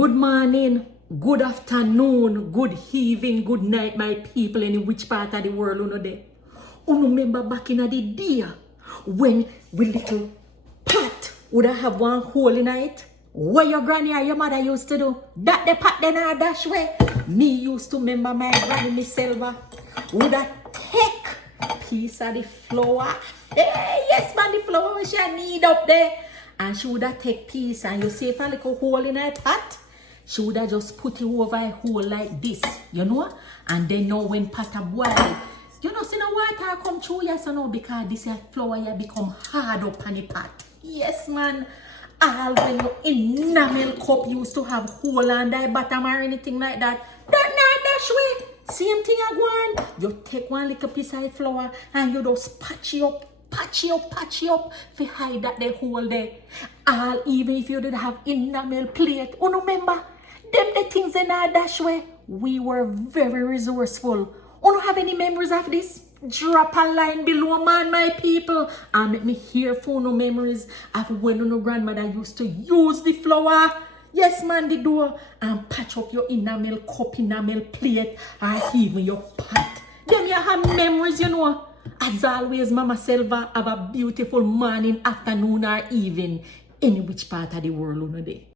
Good morning, good afternoon, good evening, good night, my people in which part of the world you know there. You remember back in the day when we little pot would have one hole in it? What your granny or your mother used to do? That the pot then I dash way. Me used to remember my granny, Miss Silva, would have take piece of the flour. Hey, yes man, the flour which I need up there. And she would have take piece and you see if a little hole in her pot, she would have just put it over a hole like this, you know? And then now when pot a boil, you know, see the water come through, yes or no? Because this flour here become hard up on the pot. Yes, man. All when your enamel cup used to have hole on the bottom or anything like that. That not dash way. Same thing again. You take one little piece of flour and you just patch it up to hide that the hole there. All even if you did have enamel plate. You remember? Them the things in our dash way. We were very resourceful. You don't have any memories of this? Drop a line below, man, my people. And make me hear for no memories of when your grandmother used to use the flour. Yes, man, the door. And patch up your enamel cup, enamel plate, or even your pot. Them you have memories, you know. As always, Mama Silva, have a beautiful morning, afternoon, or evening, any which part of the world you know there.